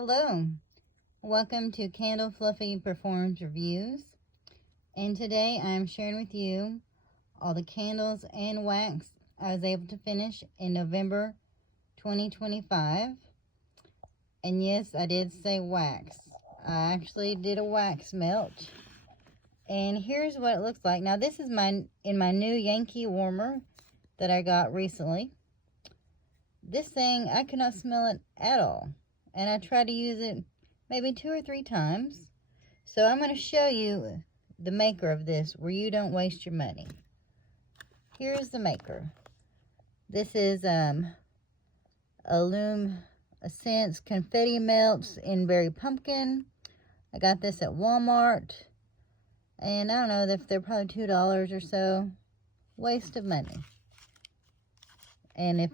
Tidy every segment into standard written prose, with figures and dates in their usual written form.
Hello, welcome to Candle Fluffy Performs Reviews, and today I'm sharing with you all the candles and wax I was able to finish in November 2025. And yes, I did say wax. I actually did a wax melt, and here's what it looks like. Now this is in my new Yankee warmer that I got recently. This thing, I could not smell it at all, and I tried to use it maybe 2 or 3 times. So I'm going to show you the maker of this where you don't waste your money. Here's the maker. This is Illume Essence Confetti Melts in Berry Pumpkin. I got this at Walmart, and I don't know if they're probably $2 or so. Waste of money. And if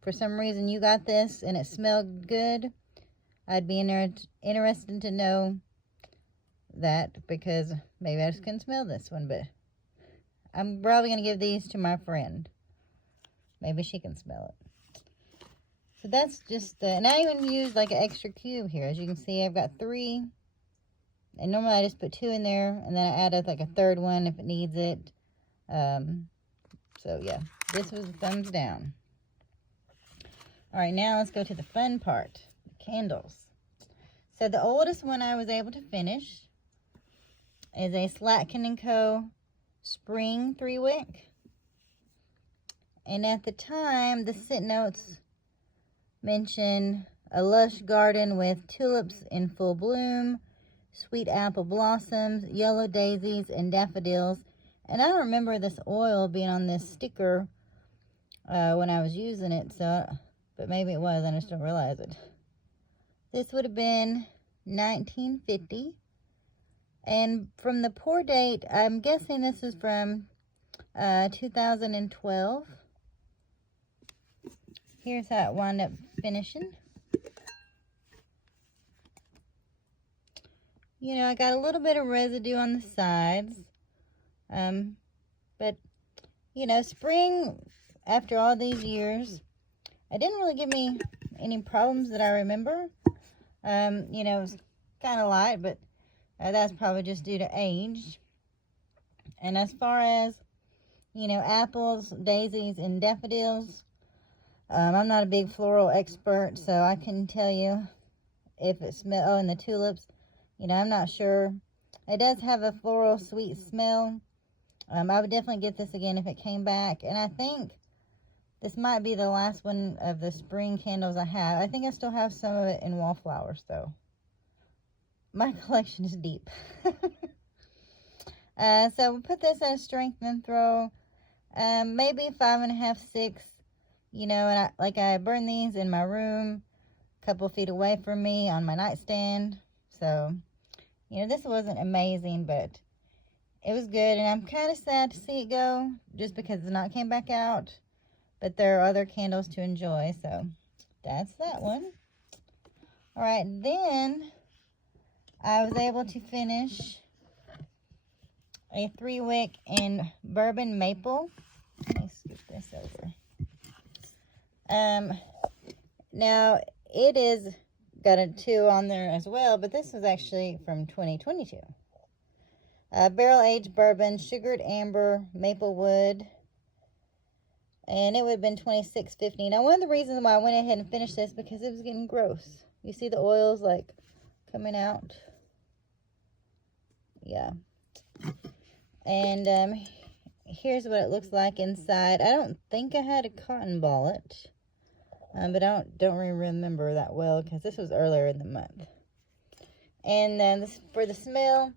for some reason you got this and it smelled good, I'd be interested to know that, because maybe I just couldn't smell this one, but I'm probably going to give these to my friend. Maybe she can smell it. So that's just, and I even used like an extra cube here. As you can see, I've got 3, and normally I just put 2 in there, and then I added like a 3rd one if it needs it. So yeah, this was a thumbs down. All right, now let's go to the fun part, the candles. So the oldest one I was able to finish is a Slatkin & Co. Spring 3-wick. And at the time, the scent notes mention a lush garden with tulips in full bloom, sweet apple blossoms, yellow daisies, and daffodils. And I don't remember this oil being on this sticker when I was using it, so, but maybe it was, I just don't realize it. This would have been 1950. And from the pour date, I'm guessing this is from 2012. Here's how it wound up finishing. You know, I got a little bit of residue on the sides. But, you know, spring, after all these years, it didn't really give me any problems that I remember. You know, it was kind of light, but that's probably just due to age. And as far as, you know, apples, daisies, and daffodils, I'm not a big floral expert, so I couldn't tell you if it smells. Oh, and the tulips, you know, I'm not sure. It does have a floral sweet smell. I would definitely get this again if it came back. And I think this might be the last one of the spring candles I have. I think I still have some of it in wallflowers, though. My collection is deep. So we'll put this at a strength and throw. Maybe 5.5, 6. You know, and I burn these in my room, a couple feet away from me on my nightstand. So, you know, this wasn't amazing, but it was good. And I'm kind of sad to see it go, just because it's not came back out. But there are other candles to enjoy, so that's that one. All right, then I was able to finish a 3-wick in bourbon maple. Let me scoop this over. Now it is got a 2 on there as well, but this was actually from 2022. Barrel aged bourbon, sugared amber, maple wood. And it would have been $26.50. Now, one of the reasons why I went ahead and finished this, because it was getting gross. You see the oils, like, coming out? Yeah. And here's what it looks like inside. I don't think I had a cotton ballet. But I don't really remember that well, because this was earlier in the month. And then for the smell,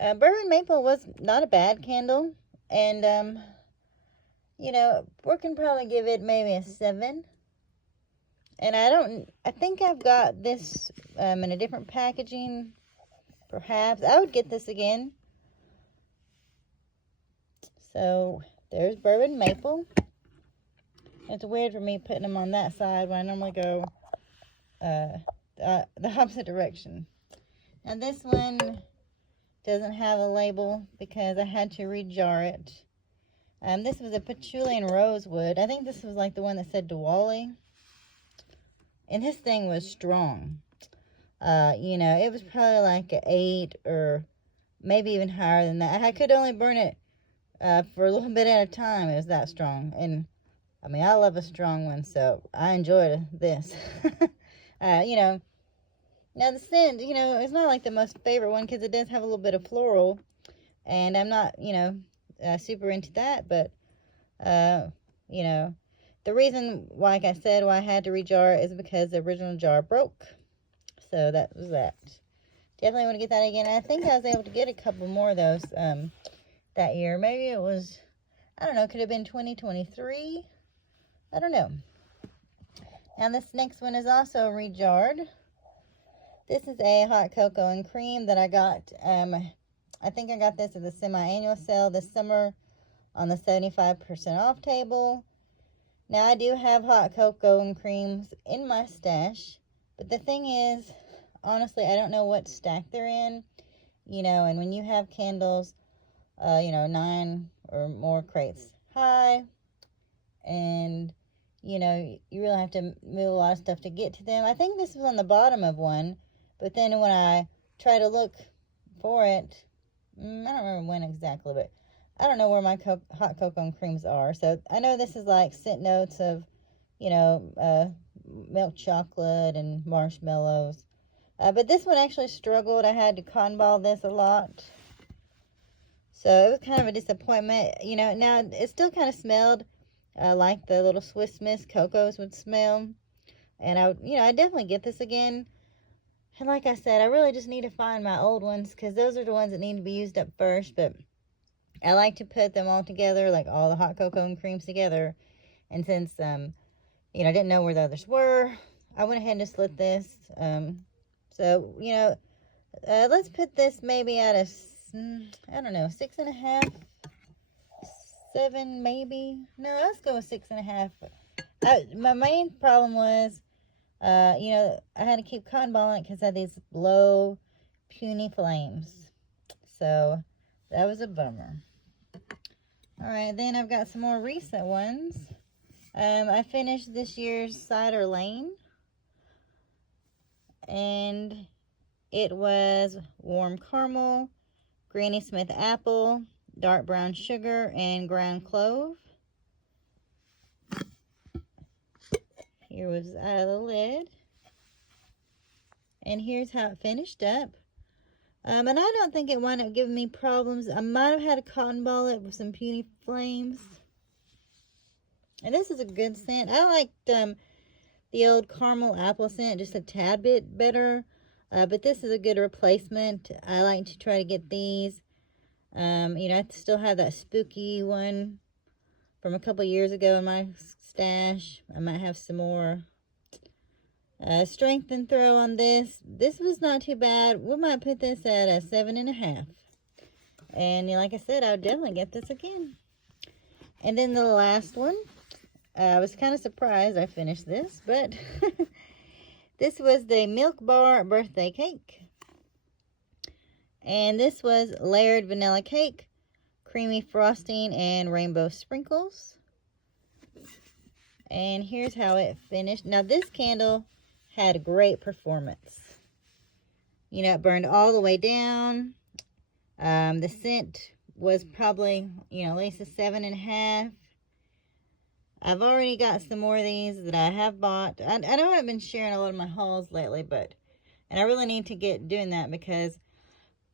bourbon maple was not a bad candle. And you know, we can probably give it maybe a 7. And I think I've got this in a different packaging, perhaps. I would get this again. So, there's bourbon maple. It's weird for me putting them on that side when I normally go the opposite direction. Now, this one doesn't have a label because I had to rejar it. This was a patchouli and rosewood. I think this was like the one that said Diwali. And this thing was strong. You know, it was probably like an 8 or maybe even higher than that. I could only burn it for a little bit at a time. It was that strong. And I mean, I love a strong one, so I enjoyed this. You know, now the scent, you know, it's not like the most favorite one because it does have a little bit of floral. And I'm not, you know, super into that. But, you know, the reason, like I said, why I had to rejar it is because the original jar broke. So that was that. Definitely want to get that again. I think I was able to get a couple more of those that year. Maybe it was, I don't know, could have been 2023. I don't know. Now this next one is also rejarred. This is a hot cocoa and cream that I got. I think I got this at the semi-annual sale this summer on the 75% off table. Now I do have hot cocoa and creams in my stash. But the thing is, honestly, I don't know what stack they're in. You know, and when you have candles, you know, 9 or more crates high, and you know, you really have to move a lot of stuff to get to them. I think this was on the bottom of one, but then when I try to look for it, I don't remember when exactly, but I don't know where my hot cocoa and creams are. So I know this is like scent notes of, you know, milk chocolate and marshmallows. But this one actually struggled. I had to cotton ball this a lot. So it was kind of a disappointment. You know, now it still kind of smelled like the little Swiss Miss Cocos would smell. And I definitely get this again. And like I said, I really just need to find my old ones because those are the ones that need to be used up first. But I like to put them all together, like all the hot cocoa and creams together. And since, you know, I didn't know where the others were, I went ahead and just lit this. So, you know, let's put this maybe at a, I don't know, 6.5. 7 maybe. No, let's go with 6.5. My main problem was, you know, I had to keep cotton balling it because I had these low, puny flames. So that was a bummer. All right, then I've got some more recent ones. I finished this year's Cider Lane, and it was warm caramel, Granny Smith apple, dark brown sugar, and ground clove. Here was out of the lid. And here's how it finished up. And I don't think it wound up giving me problems. I might have had a cotton ball it with some puny flames. And this is a good scent. I liked the old caramel apple scent just a tad bit better. But this is a good replacement. I like to try to get these. You know, I still have that spooky one from a couple years ago in my stash. I might have some more. Strength and throw on this. This was not too bad. We might put this at a 7.5. And like I said, I would definitely get this again. And then the last one. I was kind of surprised I finished this, but this was the Milk Bar birthday cake. And this was layered vanilla cake, creamy frosting, and rainbow sprinkles. And here's how it finished. Now this candle had a great performance. You know, it burned all the way down. The scent was probably, you know, at least a 7.5. I've already got some more of these that I have bought. I know I've been sharing a lot of my hauls lately, and I really need to get doing that because,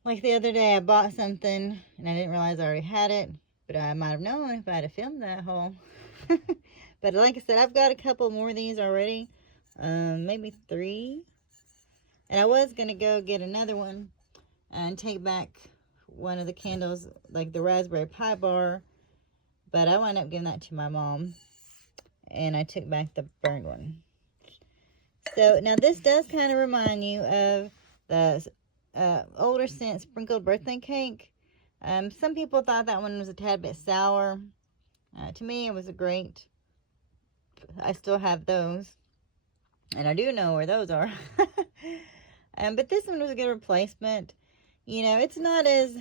like the other day, I bought something and I didn't realize I already had it, but I might have known if I had filmed that haul. But like I said, I've got a couple more of these already, maybe 3. And I was going to go get another one and take back one of the candles, like the raspberry pie bar, but I wound up giving that to my mom. And I took back the burned one. So now this does kind of remind you of the older scent sprinkled birthday cake. Some people thought that one was a tad bit sour. To me, it was a great. I still have those, and I do know where those are. But this one was a good replacement. You know, it's not as,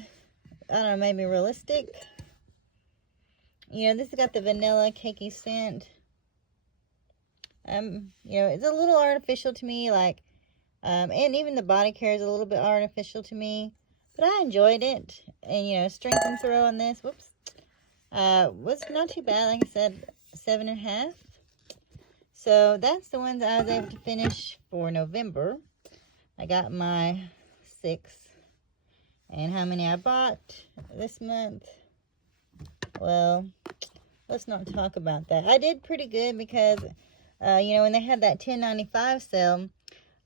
I don't know, maybe realistic. You know, this has got the vanilla cakey scent. You know, it's a little artificial to me, like, and even the body care is a little bit artificial to me, but I enjoyed it. And, you know, strength and throw on this, whoops, was not too bad. Like I said, 7.5. So that's the ones I was able to finish for November. I got my 6. And how many I bought this month? Well, let's not talk about that. I did pretty good because, you know, when they had that $10.95 sale,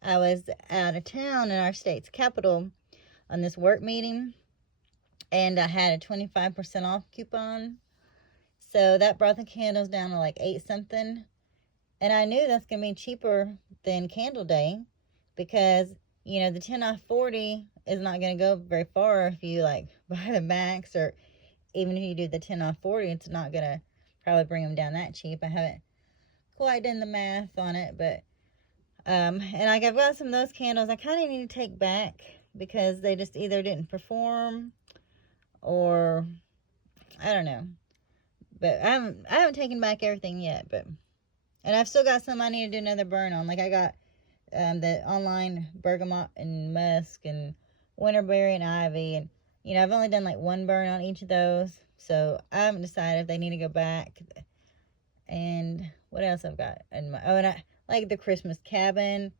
I was out of town in our state's capital on this work meeting, and I had a 25% off coupon. So that brought the candles down to like 8 something. And I knew that's going to be cheaper than Candle Day because, you know, the 10 off 40 is not going to go very far if you like buy the max, or even if you do the 10 off 40, it's not going to probably bring them down that cheap. I haven't quite done the math on it, but and like I've got some of those candles I kind of need to take back because they just either didn't perform or I don't know. But I haven't taken back everything yet, but and I've still got some I need to do another burn on. Like I got the online bergamot and musk and winterberry and ivy, and you know I've only done like one burn on each of those, so I haven't decided if they need to go back. And what else I've got in my, oh, and I like the Christmas cabin.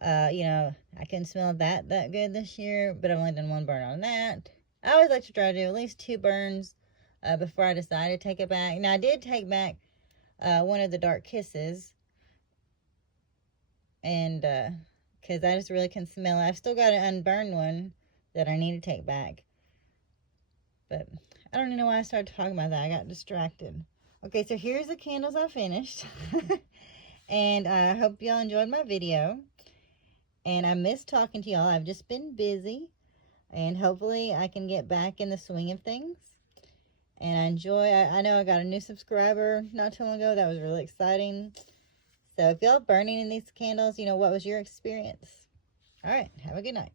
You know, I couldn't smell that good this year, but I've only done one burn on that. I always like to try to do at least 2 burns before I decide to take it back. Now I did take back one of the dark kisses, and because I just really can smell it. I've still got an unburned one that I need to take back, but I don't even know why I started talking about that. I got distracted. Okay, so here's the candles I finished. And I hope y'all enjoyed my video. And I miss talking to y'all. I've just been busy. And hopefully I can get back in the swing of things. And I know I got a new subscriber not too long ago. That was really exciting. So if y'all burning in these candles, you know, what was your experience? All right, have a good night.